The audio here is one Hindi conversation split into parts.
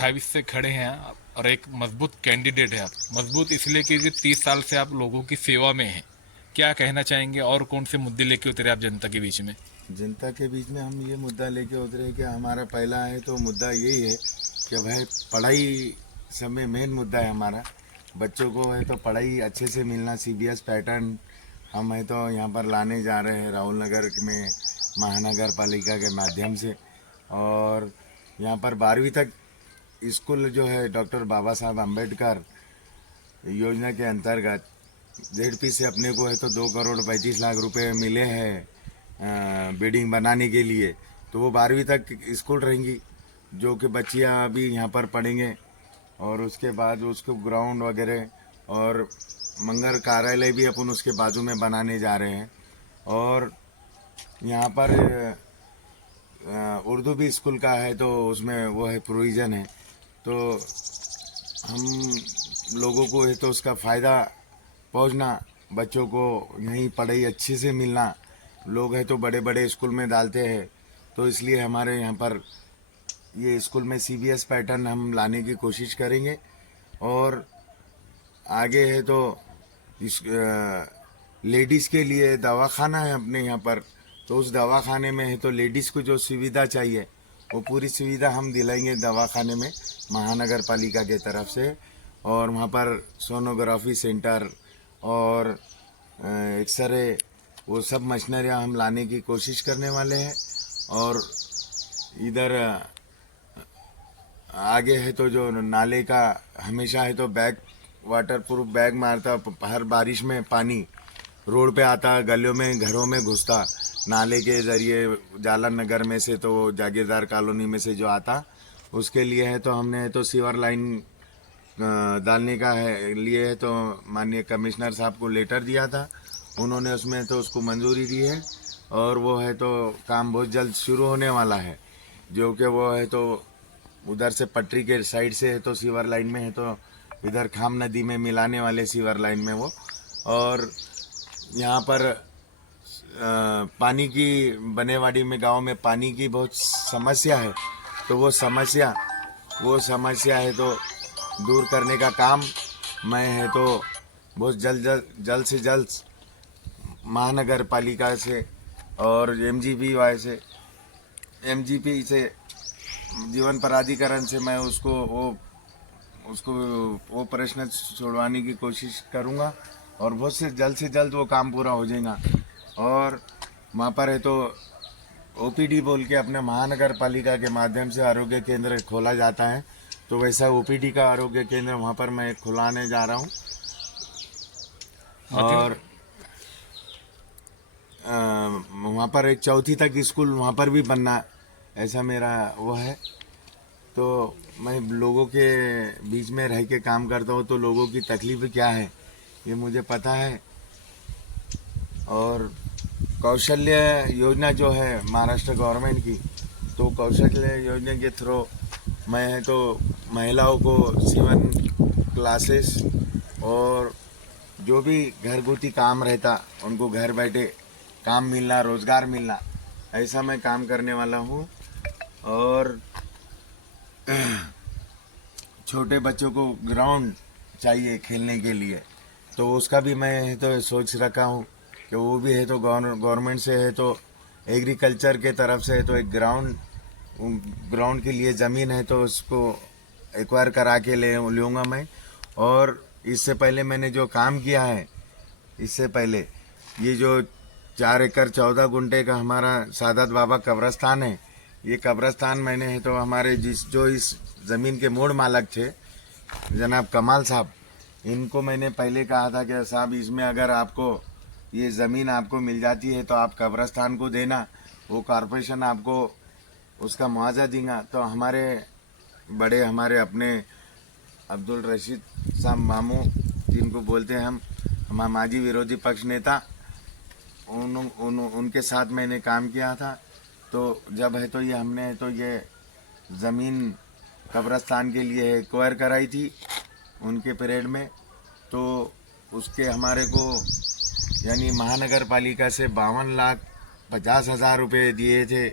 28 से खड़े हैं आप और एक मजबूत कैंडिडेट है आप। मजबूत इसलिए कि 30 साल से आप लोगों की सेवा में हैं। क्या कहना चाहेंगे और कौन से मुद्दे लेके उतरे आप जनता के बीच में? जनता के बीच में हम ये मुद्दा लेके उतरे कि हमारा पहला है तो मुद्दा यही है कि भाई पढ़ाई सब में मेन मुद्दा है हमारा। बच्चों को है तो पढ़ाई अच्छे से मिलना, सीबीएस पैटर्न हम है तो यहाँ पर लाने जा रहे हैं राहुल नगर में महानगर पालिका के माध्यम से। और यहाँ पर 12वीं तक स्कूल जो है डॉक्टर बाबा साहब अम्बेडकर योजना के अंतर्गत जेडपी से अपने को है तो 2 करोड़ 35 लाख रुपए मिले हैं बिल्डिंग बनाने के लिए। तो वो 12वीं तक स्कूल रहेंगी जो कि बच्चियां अभी यहाँ पर पढ़ेंगे। और उसके बाद उसको ग्राउंड वगैरह और मंगल कार्यालय भी अपन उसके बाजू में बनाने जा रहे हैं। और यहाँ पर उर्दू भी स्कूल का है तो उसमें वो है प्रोविज़न है। तो हम लोगों को है तो उसका फ़ायदा पहुंचना, बच्चों को यहीं पढ़ाई अच्छे से मिलना। लोग है तो बड़े बड़े स्कूल में डालते हैं तो इसलिए हमारे यहाँ पर ये स्कूल में सीबीएस पैटर्न हम लाने की कोशिश करेंगे। और आगे है तो इस लेडीज़ के लिए दवाखाना है अपने यहाँ पर, तो उस दवाखाने में है तो लेडीज़ को जो सुविधा चाहिए वो पूरी सुविधा हम दिलाएंगे दवाखाने में महानगर पालिका के तरफ से। और वहाँ पर सोनोग्राफी सेंटर और एक्सरे वो सब मशीनरियाँ हम लाने की कोशिश करने वाले हैं। और इधर आगे है तो जो नाले का हमेशा है तो बैग वाटर प्रूफ बैग मारता, हर बारिश में पानी रोड पे आता, गलियों में घरों में घुसता, नाले के ज़रिए जालन नगर में से तो जागीरदार कॉलोनी में से जो आता, उसके लिए है तो हमने है तो सीवर लाइन डालने का है लिए है तो माननीय कमिश्नर साहब को लेटर दिया था। उन्होंने उसमें तो उसको मंजूरी दी है और वो है तो काम बहुत जल्द शुरू होने वाला है। जो कि वो है तो उधर से पटरी के साइड से है तो सीवर लाइन में है तो इधर खाम नदी में मिलाने वाले सीवर लाइन में वो। और यहाँ पर पानी की बनेवाड़ी में गांव में पानी की बहुत समस्या है। तो वो समस्या है तो दूर करने का काम मैं है तो बहुत जल्द से जल्द महानगर पालिका से और एमजीपी से जीवन प्राधिकरण से मैं उसको वो प्रश्न छुड़वाने की कोशिश करूँगा और बहुत से जल्द वो काम पूरा हो जाएगा। और वहाँ पर है तो ओपीडी बोल के अपने महानगर पालिका के माध्यम से आरोग्य केंद्र खोला जाता है, तो वैसा ओपीडी का आरोग्य केंद्र वहाँ पर मैं खुलाने जा रहा हूँ। और वहाँ पर एक 4वीं तक स्कूल वहाँ पर भी बनना, ऐसा मेरा वो है। तो मैं लोगों के बीच में रह के काम करता हूँ तो लोगों की तकलीफ क्या है ये मुझे पता है। और कौशल्य योजना जो है महाराष्ट्र गवर्नमेंट की, तो कौशल्य योजना के थ्रू मैं तो महिलाओं को सीवन क्लासेस और जो भी घरगुती काम रहता उनको घर बैठे काम मिलना, रोज़गार मिलना, ऐसा मैं काम करने वाला हूँ। और छोटे बच्चों को ग्राउंड चाहिए खेलने के लिए, तो उसका भी मैं तो सोच रखा हूँ कि वो भी है तो गवर्नमेंट से है तो एग्रीकल्चर के तरफ से है तो एक ग्राउंड के लिए ज़मीन है तो उसको एक्वायर करा के लूँगा मैं। और इससे पहले मैंने जो काम किया है, इससे पहले ये जो 4 एकड़ 14 गुंठे का हमारा सादत बाबा कब्रस्तान है, ये कब्रस्तान मैंने है तो हमारे जो इस ज़मीन के मूल मालक थे जनाब कमाल साहब, इनको मैंने पहले कहा था कि साहब इसमें अगर आपको ये ज़मीन आपको मिल जाती है तो आप कब्रस्तान को देना, वो कॉरपोरेशन आपको उसका मुआवजा देगा। तो हमारे अपने अब्दुल रशीद साहब मामू, जिनको बोलते हैं हम माजी विरोधी पक्ष नेता, उनके साथ मैंने काम किया था। तो जब है तो ये हमने तो ये ज़मीन कब्रस्तान के लिए एक्वायर कराई थी उनके पीरियड में, तो उसके हमारे को यानी महानगर पालिका से 52,50,000 रुपये दिए थे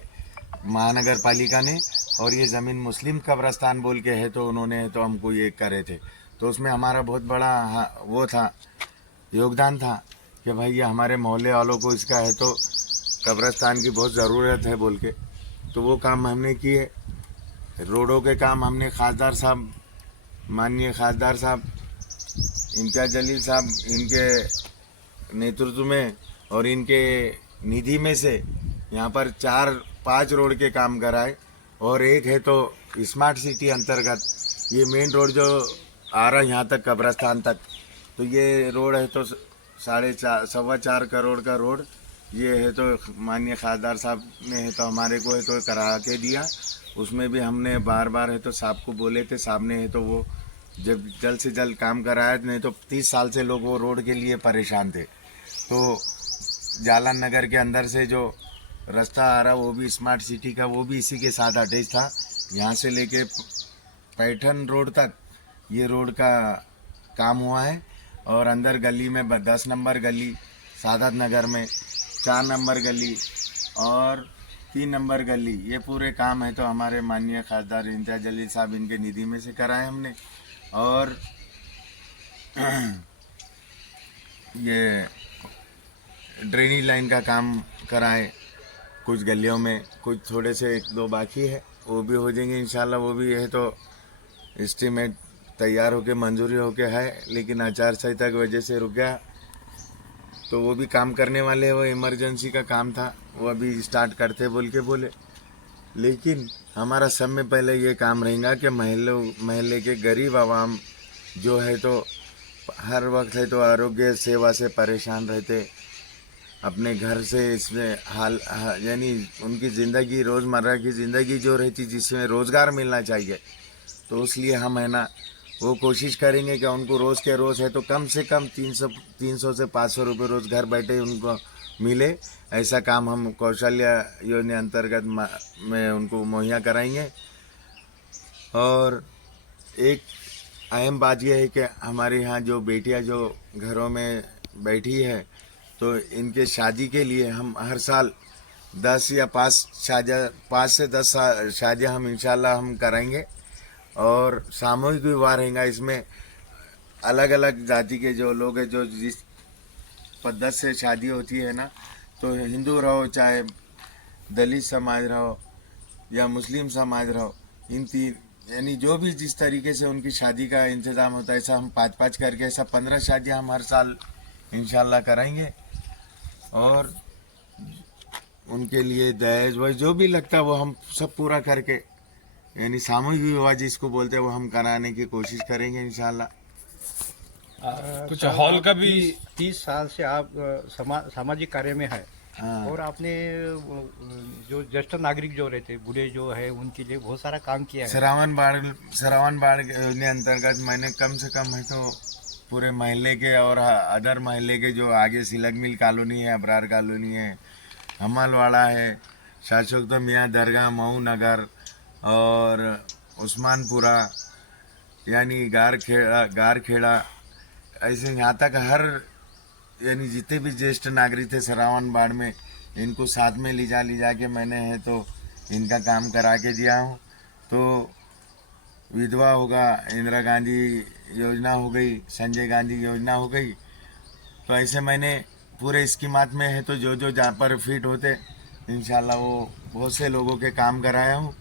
महानगर पालिका ने। और ये ज़मीन मुस्लिम कब्रस्तान बोल के है, तो उन्होंने तो हमको ये करे थे। तो उसमें हमारा बहुत बड़ा वो था, योगदान था कि भाई ये हमारे मोहल्ले वालों को इसका है तो कब्रस्तान की बहुत ज़रूरत है बोल के। तो वो काम हमने किए। रोडों के काम हमने खासदार साहब, माननीय खासदार साहब इम्तियाज़ जलील साहब, इनके नेतृत्व में और इनके निधि में से यहाँ पर 4-5 रोड के काम कराए। और एक है तो स्मार्ट सिटी अंतर्गत ये मेन रोड जो आ रहा है यहाँ तक कब्रस्तान तक, तो ये रोड है तो 4.5 करोड़ का रोड ये है। तो माननीय खासदार साहब ने है तो हमारे को है तो करा के दिया। उसमें भी हमने बार बार है तो साहब को बोले थे, साहब ने है तो वो जब जल्द से जल्द काम कराया। नहीं तो 30 साल से लोग वो रोड के लिए परेशान थे। तो जालन नगर के अंदर से जो रास्ता आ रहा वो भी स्मार्ट सिटी का, वो भी इसी के साथ अटैच था। यहाँ से लेके पैठन रोड तक ये रोड का काम हुआ है। और अंदर गली में 10 नंबर गली सादत नगर में, 4 नंबर गली और 3 नंबर गली, ये पूरे काम है तो हमारे माननीय खासदार इम्तियाज़ जलील साहब इनके निधि में से कराए हमने। और ये ड्रेनेज लाइन का काम कराए कुछ गलियों में, कुछ थोड़े से 1-2 बाकी है, वो भी हो जाएंगे इंशाल्लाह। वो भी है तो एस्टीमेट तैयार होके मंजूरी होके है, लेकिन आचार संहिता की वजह से रुक गया। तो वो भी काम करने वाले हैं, वो इमरजेंसी का काम था, वो अभी स्टार्ट करते बोल के बोले। लेकिन हमारा सब में पहले ये काम रहेगा कि महल्ले के गरीब आवाम जो है तो हर वक्त है तो आरोग्य सेवा से परेशान रहते, अपने घर से इसमें यानी उनकी ज़िंदगी, रोज़मर्रा की ज़िंदगी जो रहती जिसमें रोज़गार मिलना चाहिए, तो इसलिए हम है ना वो कोशिश करेंगे कि उनको रोज़ के रोज़ है तो कम से कम 300 से 500 रुपये रोज़ घर बैठे उनको मिले। ऐसा काम हम कौशल्य योजना अंतर्गत में उनको मुहैया कराएंगे। और एक अहम बात यह है कि हमारे यहाँ जो बेटियाँ जो घरों में बैठी है, तो इनके शादी के लिए हम हर साल 10 या 5 से 10 शादियाँ हम इंशाल्लाह हम कराएंगे। और सामूहिक विवाह रहेगा। इसमें अलग अलग जाति के जो लोग हैं, जो जिस पद्धत से शादी होती है ना, तो हिंदू रहो चाहे दलित समाज रहो या मुस्लिम समाज रहो, इन तीन यानी जो भी जिस तरीके से उनकी शादी का इंतज़ाम होता है, ऐसा हम 5-5 करके ऐसा 15 शादियाँ हम हर साल इंशाल्लाह कराएंगे। और उनके लिए दहेज वह जो भी लगता है वो हम सब पूरा करके, यानी सामूहिक विवाह जिसको बोलते हैं, वो हम कराने की कोशिश करेंगे इंशाल्लाह। कुछ सर, हॉल का आप भी 30 साल से आप सामाजिक कार्य में है। हाँ और आपने जो ज्येष्ठ नागरिक जो रहते बूढ़े जो है उनके लिए बहुत सारा काम किया है। श्रावण बाढ़ योजना अंतर्गत मैंने कम से कम है तो पूरे महल्ले के और अदर महल्ले के जो आगे सिलक मिल कॉलोनी है, अबरार कॉलोनी है, हमलवाड़ा है, शासक तो मियाँ दरगाह, मऊ नगर और उस्मानपुरा, यानी गारखेड़ा, ऐसे यहाँ तक हर यानी जितने भी ज्येष्ठ नागरिक थे श्रावण बाढ़ में, इनको साथ में ले जा के मैंने है तो इनका काम करा के दिया हूँ। तो विधवा होगा, इंदिरा गांधी योजना हो गई, संजय गांधी योजना हो गई, तो ऐसे मैंने पूरे स्कीमात में है तो जो जहाँ पर फिट होते इंशाल्लाह वो बहुत से लोगों के काम कराया हूँ।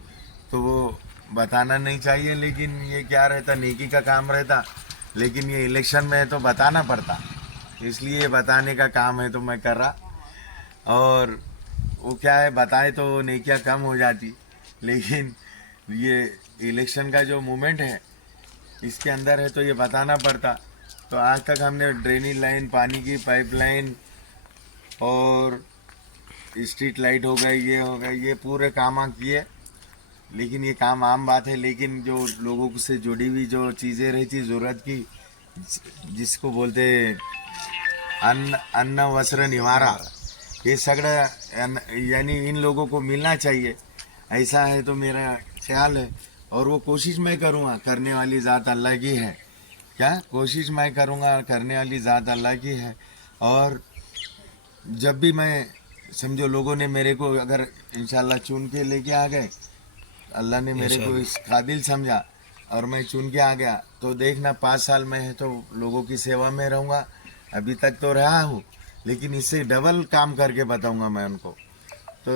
तो वो बताना नहीं चाहिए, लेकिन ये क्या रहता, नेकी का काम रहता, लेकिन ये इलेक्शन में है तो बताना पड़ता, इसलिए बताने का काम है तो मैं कर रहा। और वो क्या है, बताए तो नेकियां कम हो जाती, लेकिन ये इलेक्शन का जो मूवमेंट है इसके अंदर है तो ये बताना पड़ता। तो आज तक हमने ड्रेनेज लाइन, पानी की पाइपलाइन और स्ट्रीट लाइट हो गई, ये हो गए, ये पूरे काम किए। लेकिन ये काम आम बात है, लेकिन जो लोगों से जुड़ी हुई जो चीज़ें रहती ज़रूरत की, जिसको बोलते अन्न वस्त्र निवारा, ये सगड़ा यानी इन लोगों को मिलना चाहिए, ऐसा है तो मेरा ख्याल है। और वो कोशिश मैं करूँगा, करने वाली ज़ात अल्लाह की है। क्या कोशिश मैं करूँगा, करने वाली ज़ात अल्लाह की है। और जब भी मैं समझो लोगों ने मेरे को अगर इंशाल्लाह चुन के लेके आ गए अल्लाह ने मेरे को इस काबिल समझा और मैं चुन के आ गया, तो देखना 5 साल में है तो लोगों की सेवा में रहूँगा। अभी तक तो रहा हूँ, लेकिन इससे डबल काम करके बताऊँगा मैं उनको। तो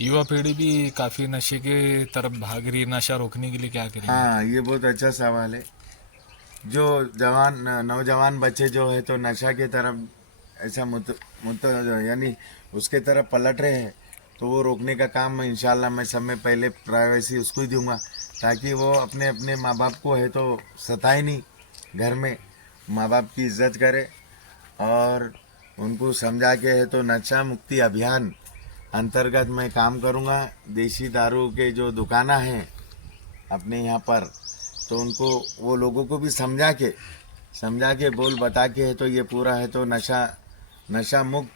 युवा पीढ़ी भी काफी नशे के तरफ भाग रही है, नशा रोकने के लिए क्या करेंगे? हाँ, ये बहुत अच्छा सवाल है। जो जवान नौजवान बच्चे जो है तो नशा के तरफ ऐसा मुत यानी उसके तरफ पलट रहे हैं, तो वो रोकने का काम मैं इंशाल्लाह मैं सब में पहले प्राइवेसी उसको ही दूंगा, ताकि वो अपने अपने माँ बाप को है तो सताए नहीं, घर में माँ बाप की इज्जत करे और उनको समझा के है तो नशा मुक्ति अभियान अंतर्गत मैं काम करूंगा। देसी दारू के जो दुकाना हैं अपने यहाँ पर, तो उनको वो लोगों को भी समझा के बोल बता के है तो ये पूरा है तो नशा मुक्त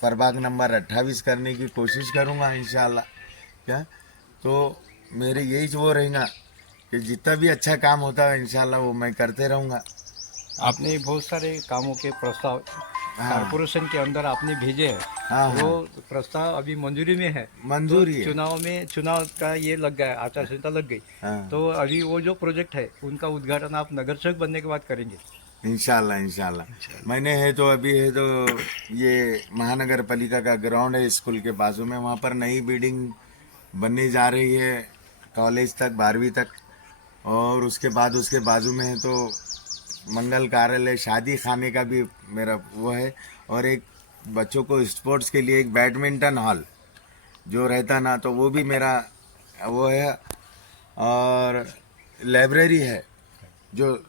प्रभाग नंबर 28 करने की कोशिश करूँगा इंशाल्लाह। क्या तो मेरे यही वो रहेगा कि जितना भी अच्छा काम होता है इंशाल्लाह वो मैं करते रहूँगा। आपने बहुत सारे कामों के प्रस्ताव कारपोरेशन के अंदर आपने भेजे हैं। हाँ, वो प्रस्ताव अभी मंजूरी में है। मंजूरी है। चुनाव का ये लग गया, आचार संहिता लग गई। हाँ। तो अभी वो जो प्रोजेक्ट है उनका उद्घाटन आप नगर सेवक बनने के बाद करेंगे। इंशाल्लाह मैंने है तो अभी है तो ये महानगर पालिका का ग्राउंड है स्कूल के बाजू में, वहाँ पर नई बिल्डिंग बनने जा रही है कॉलेज तक 12वीं तक, और उसके बाद उसके बाजू में है तो मंगल कार्यालय शादी खाने का भी मेरा वो है, और एक बच्चों को स्पोर्ट्स के लिए एक बैडमिंटन हॉल जो रहता ना तो वो भी मेरा वो है, और लाइब्रेरी है जो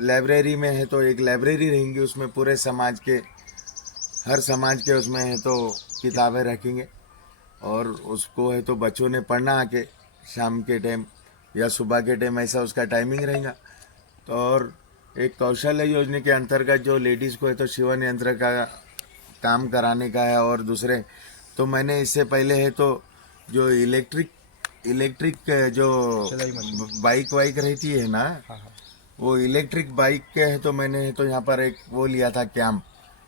लाइब्रेरी में है तो एक लाइब्रेरी रहेंगी, उसमें पूरे समाज के हर समाज के उसमें है तो किताबें रखेंगे, और उसको है तो बच्चों ने पढ़ना आके शाम के टाइम या सुबह के टाइम ऐसा उसका टाइमिंग रहेगा। तो और एक कौशल्य योजना के अंतर्गत जो लेडीज़ को है तो शिवन यंत्र का काम कराने का है, और दूसरे तो मैंने इससे पहले है तो जो इलेक्ट्रिक जो बाइक वाइक रहती है ना, वो इलेक्ट्रिक बाइक के है तो मैंने है तो यहाँ पर एक वो लिया था कैंप,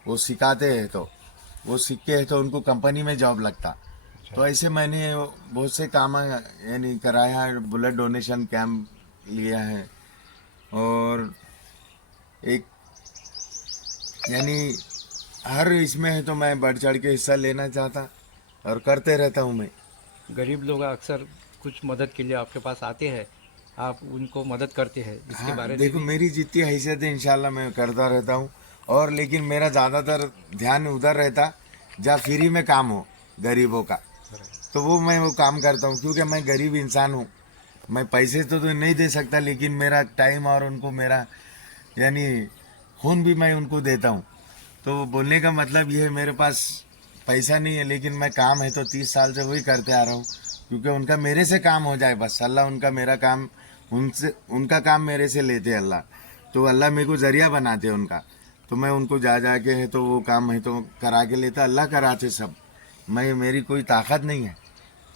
वो सिखाते हैं तो वो सीख के है तो उनको कंपनी में जॉब लगता। तो ऐसे मैंने बहुत से काम यानी कराया है, ब्लड डोनेशन कैंप लिया है, और एक यानी हर इसमें है तो मैं बढ़ चढ़ के हिस्सा लेना चाहता और करते रहता हूँ मैं। गरीब लोग अक्सर कुछ मदद के लिए आपके पास आते हैं, आप उनको मदद करते हैं, इसके हाँ, बारे में देखो मेरी जितनी हैसियत है इंशाल्लाह मैं करता रहता हूँ, और लेकिन मेरा ज़्यादातर ध्यान उधर रहता जहाँ फ्री में काम हो गरीबों का, तो मैं वो काम करता हूँ, क्योंकि मैं गरीब इंसान हूँ। मैं पैसे तो नहीं दे सकता, लेकिन मेरा टाइम और उनको मेरा यानी खून भी मैं उनको देता हूँ। तो बोलने का मतलब ये है मेरे पास पैसा नहीं है, लेकिन मैं काम है तो 30 साल से वही करते आ रहा हूँ, क्योंकि उनका मेरे से काम हो जाए बस। अल्लाह उनका मेरा काम उनका काम मेरे से लेते अल्लाह, तो अल्लाह मेरे को ज़रिया बनाते उनका, तो मैं उनको जा के है तो वो काम है तो करा के लेता। अल्लाह कराते सब, मेरी कोई ताकत नहीं है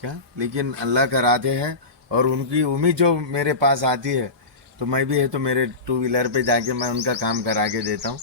क्या, लेकिन अल्लाह कराते हैं, और उनकी उम्मीद जो मेरे पास आती है तो मैं भी है तो मेरे 2 व्हीलर पे जाके मैं उनका काम करा के देता हूँ।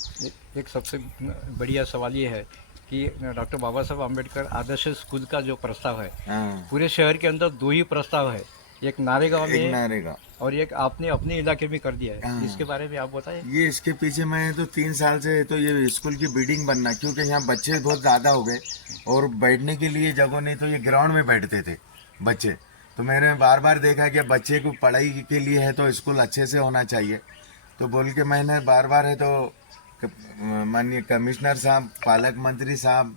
एक सबसे बढ़िया सवाल ये है कि डॉक्टर बाबा साहब आम्बेडकर आदर्श स्कूल का जो प्रस्ताव है, हाँ, पूरे शहर के अंदर 2 ही प्रस्ताव है, एक नारेगांव एक में नारेगा और एक आपने अपने इलाके में कर दिया है। हाँ। इसके बारे में आप बताएं। ये इसके पीछे मैं तो 3 साल से तो ये स्कूल की बिल्डिंग बनना, क्योंकि यहाँ बच्चे बहुत ज़्यादा हो गए और बैठने के लिए जगह नहीं, तो ये ग्राउंड में बैठते थे बच्चे। तो मैंने बार बार देखा कि बच्चे को पढ़ाई के लिए है तो स्कूल अच्छे से होना चाहिए, तो बोल के मैंने बार बार है तो माननीय कमिश्नर साहब, पालक मंत्री साहब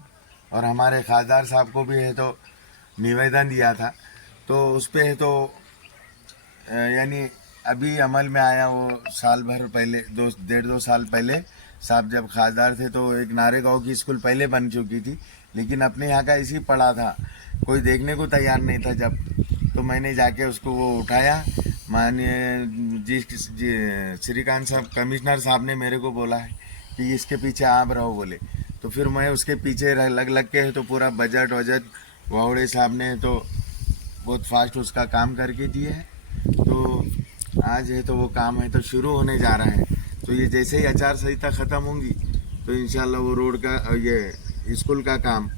और हमारे खासदार साहब को भी है तो निवेदन दिया था। तो उस पर है तो यानी अभी अमल में आया, वो साल भर पहले 1.5-2 साल पहले साहब जब खासदार थे तो एक नारेगांव की स्कूल पहले बन चुकी थी, लेकिन अपने यहाँ का इसी पड़ा था, कोई देखने को तैयार नहीं था जब, तो मैंने जाके उसको वो उठाया। माननीय श्रीकांत साहब कमिश्नर साहब ने मेरे को बोला है कि इसके पीछे आप रहो बोले, तो फिर मैं उसके पीछे लग के तो पूरा बजट वावड़े साहब ने तो बहुत फास्ट उसका काम करके दिए है। तो आज है तो वो काम है तो शुरू होने जा रहा है, तो ये जैसे ही आचार संहिता ख़त्म होंगी तो इंशाल्लाह वो रोड का ये स्कूल का काम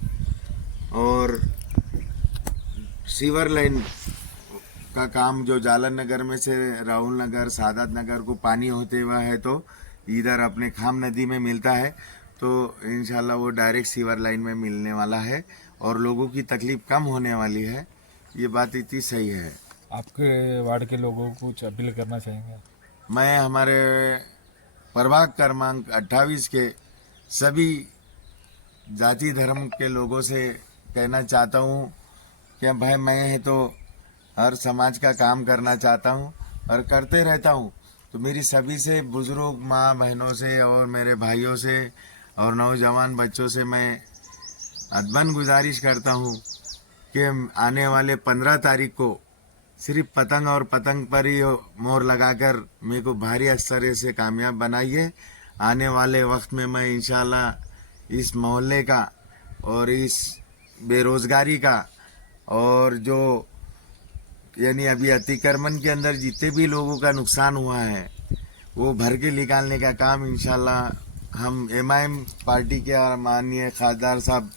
और सीवर लाइन का काम जो जालन नगर में से राहुल नगर सादात नगर को पानी होते हुआ है तो इधर अपने खाम नदी में मिलता है, तो इंशाल्लाह वो डायरेक्ट सीवर लाइन में मिलने वाला है और लोगों की तकलीफ कम होने वाली है। ये बात इतनी सही है। आपके वार्ड के लोगों को कुछ अपील करना चाहेंगे? मैं हमारे प्रभाग क्रमांक 28 के सभी जाति धर्म के लोगों से कहना चाहता हूँ कि भाई मैं है तो हर समाज का काम करना चाहता हूँ और करते रहता हूँ। तो मेरी सभी से बुजुर्ग माँ बहनों से और मेरे भाइयों से और नौजवान बच्चों से मैं अदबन गुजारिश करता हूँ कि आने वाले 15 तारीख को सिर्फ पतंग और पतंग पर ही मोहर लगाकर मेरे को भारी अस्तर से कामयाब बनाइए। आने वाले वक्त में मैं इंशाल्लाह इस मोहल्ले का और इस बेरोजगारी का और जो यानी अभी अतिक्रमण के अंदर जितने भी लोगों का नुकसान हुआ है वो भर के निकालने का काम इंशाल्लाह हम एमआईएम पार्टी के माननीय खासदार साहब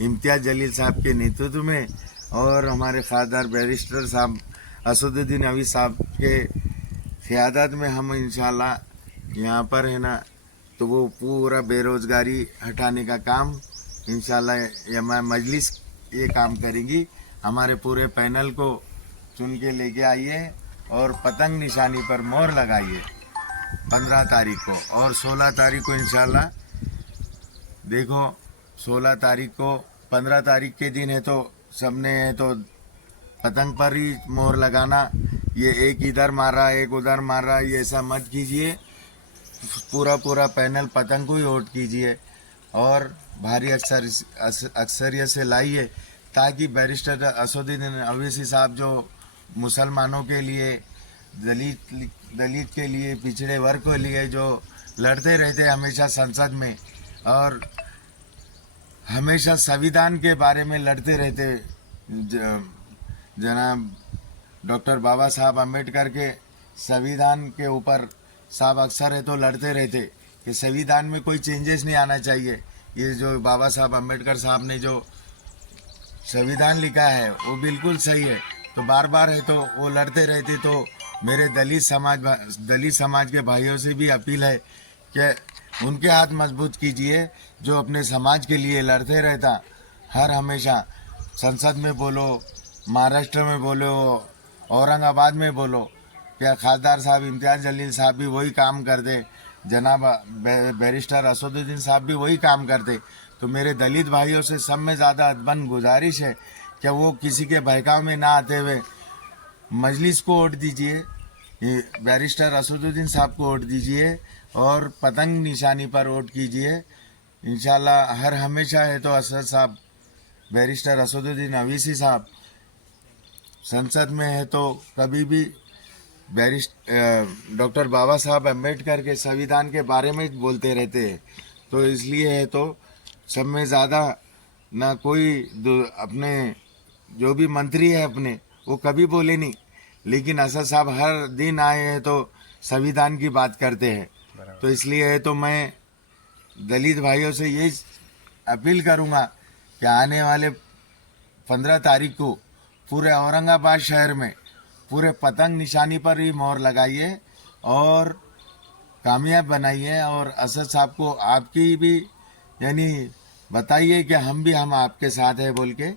इम्तियाज जलील साहब के नेतृत्व में और हमारे खासदार बैरिस्टर साहब असदुद्दीन अवी साहब के क़यादत में हम इंशाल्लाह यहाँ पर है ना तो वो पूरा बेरोजगारी हटाने का काम इंशाल्लाह एमआईएम मजलिस ये काम करेंगी। हमारे पूरे पैनल को चुन के लेके आइए और पतंग निशानी पर मोहर लगाइए 15 तारीख को और 16 तारीख को इंशाल्लाह देखो 16 तारीख को 15 तारीख के दिन है तो सबने है तो पतंग पर ही मोहर लगाना। ये एक इधर मार रहा एक उधर मार रहा ये ऐसा मत कीजिए। पूरा पैनल पतंग को ही वोट कीजिए और भारी अक्सरियत से लाइए ताकि बैरिस्टर असदुद्दीन अवैसी साहब जो मुसलमानों के लिए दलित के लिए पिछड़े वर्ग के लिए जो लड़ते रहते हमेशा संसद में और हमेशा संविधान के बारे में लड़ते रहते जनाब डॉक्टर बाबा साहब अम्बेडकर के संविधान के ऊपर साहब अक्सर है तो लड़ते रहते कि संविधान में कोई चेंजेस नहीं आना चाहिए। ये जो बाबा साहब अम्बेडकर साहब ने जो संविधान लिखा है वो बिल्कुल सही है, तो बार बार है तो वो लड़ते रहते। तो मेरे दलित समाज के भाइयों से भी अपील है कि उनके हाथ मजबूत कीजिए जो अपने समाज के लिए लड़ते रहता हर हमेशा। संसद में बोलो, महाराष्ट्र में बोलो, औरंगाबाद में बोलो, क्या खासदार साहब इम्तियाज जलील साहब भी वही काम करते, जनाब बैरिस्टर असदुद्दीन साहब भी वही काम करते। तो मेरे दलित भाइयों से सब में ज़्यादा अदबन गुजारिश है कि वो किसी के बहकाव में ना आते हुए मजलिस को वोट दीजिए, बैरिस्टर असदुद्दीन साहब को वोट दीजिए और पतंग निशानी पर वोट कीजिए। इंशाल्लाह हर हमेशा है तो असद साहब बैरिस्टर असदुद्दीन अवैसी साहब संसद में है तो कभी भी डॉक्टर बाबा साहब अम्बेडकर के संविधान के बारे में बोलते रहते हैं। तो इसलिए है तो सब में ज़्यादा ना कोई अपने जो भी मंत्री है अपने वो कभी बोले नहीं, लेकिन असद साहब हर दिन आए हैं तो संविधान की बात करते हैं। तो इसलिए है तो मैं दलित भाइयों से यही अपील करूँगा कि आने वाले 15 तारीख को पूरे औरंगाबाद शहर में पूरे पतंग निशानी पर ही मोहर लगाइए और कामयाब बनाइए और असद साहब को आपकी भी यानी बताइए कि हम आपके साथ हैं बोल के।